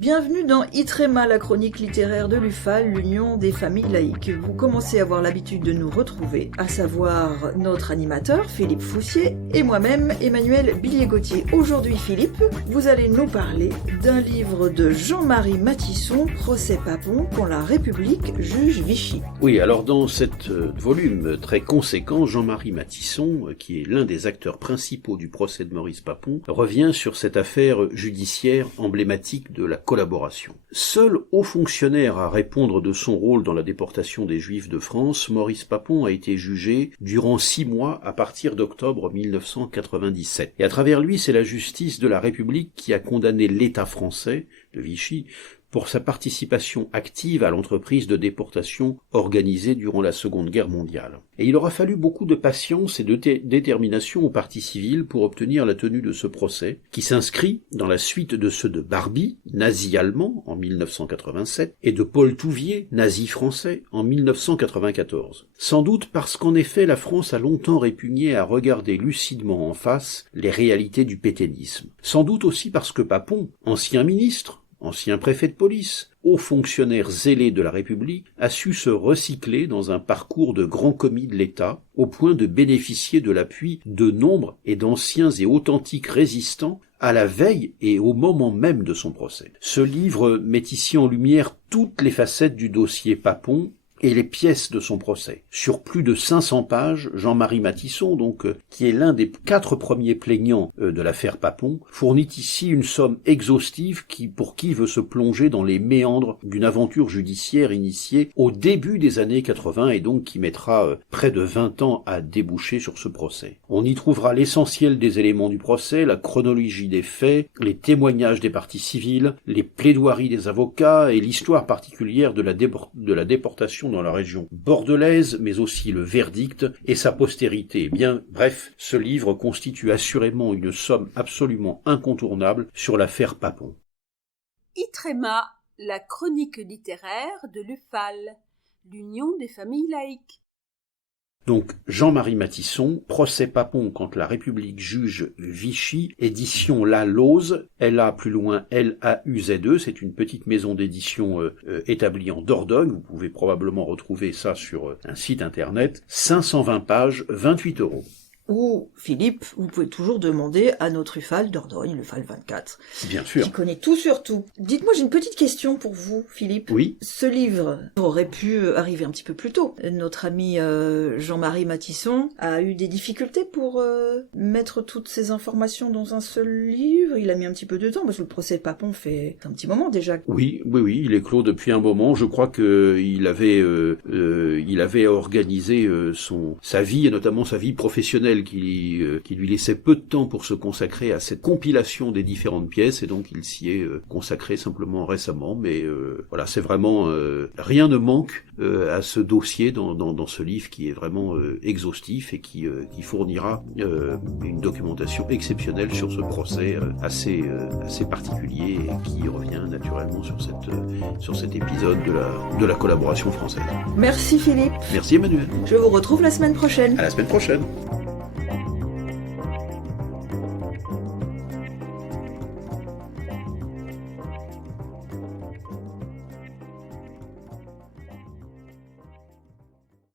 Bienvenue dans Itrema, la chronique littéraire de l'UFAL, l'Union des familles laïques. Vous commencez à avoir l'habitude de nous retrouver, à savoir notre animateur, Philippe Foussier, et moi-même, Emmanuel Billier-Gauthier. Aujourd'hui, Philippe, vous allez nous parler d'un livre de Jean-Marie Matisson, Procès Papon, quand la République juge Vichy. Oui, alors dans cet volume très conséquent, Jean-Marie Matisson, qui est l'un des acteurs principaux du procès de Maurice Papon, revient sur cette affaire judiciaire emblématique de la collaboration. Seul haut fonctionnaire à répondre de son rôle dans la déportation des Juifs de France, Maurice Papon a été jugé durant 6 mois à partir d'octobre 1997. Et à travers lui, c'est la justice de la République qui a condamné l'État français de Vichy pour sa participation active à l'entreprise de déportation organisée durant la Seconde Guerre mondiale. Et il aura fallu beaucoup de patience et de détermination aux parties civiles pour obtenir la tenue de ce procès, qui s'inscrit dans la suite de ceux de Barbie, nazi allemand, en 1987, et de Paul Touvier, nazi français, en 1994. Sans doute parce qu'en effet, la France a longtemps répugné à regarder lucidement en face les réalités du pétainisme. Sans doute aussi parce que Papon, ancien ministre, ancien préfet de police, haut fonctionnaire zélé de la République, a su se recycler dans un parcours de grand commis de l'État, au point de bénéficier de l'appui de nombre et d'anciens et authentiques résistants à la veille et au moment même de son procès. Ce livre met ici en lumière toutes les facettes du dossier Papon et les pièces de son procès. Sur plus de 500 pages, Jean-Marie Matisson, qui est l'un des 4 premiers plaignants de l'affaire Papon, fournit ici une somme exhaustive pour qui veut se plonger dans les méandres d'une aventure judiciaire initiée au début des années 80 et donc qui mettra près de 20 ans à déboucher sur ce procès. On y trouvera l'essentiel des éléments du procès, la chronologie des faits, les témoignages des parties civiles, les plaidoiries des avocats et l'histoire particulière de la déportation dans la région bordelaise, mais aussi le verdict et sa postérité. Bien, bref, ce livre constitue assurément une somme absolument incontournable sur l'affaire Papon. Itrema, la chronique littéraire de l'UFAL, l'Union des familles laïques. Donc, Jean-Marie Matisson, Procès Papon quand la République juge Vichy, édition La Lose, LA plus loin LAUZE, c'est une petite maison d'édition établie en Dordogne, vous pouvez probablement retrouver ça sur un site internet, 520 pages, 28 €. Ou, Philippe, vous pouvez toujours demander à notre UFAL Dordogne, l'UFAL 24. Bien sûr. Qui connaît tout sur tout. Dites-moi, j'ai une petite question pour vous, Philippe. Oui. Ce livre aurait pu arriver un petit peu plus tôt. Notre ami Jean-Marie Matisson a eu des difficultés pour mettre toutes ces informations dans un seul livre. Il a mis un petit peu de temps, parce que le procès Papon fait un petit moment déjà. Oui, il est clos depuis un moment. Je crois qu'il avait organisé sa vie, et notamment sa vie professionnelle, qui lui laissait peu de temps pour se consacrer à cette compilation des différentes pièces, et donc il s'y est consacré simplement récemment, mais voilà, c'est vraiment rien ne manque à ce dossier dans ce livre qui est vraiment exhaustif et qui fournira une documentation exceptionnelle sur ce procès assez particulier et qui revient naturellement sur cet épisode de la collaboration française. Merci Philippe. Merci Emmanuel. Je vous retrouve la semaine prochaine. À la semaine prochaine.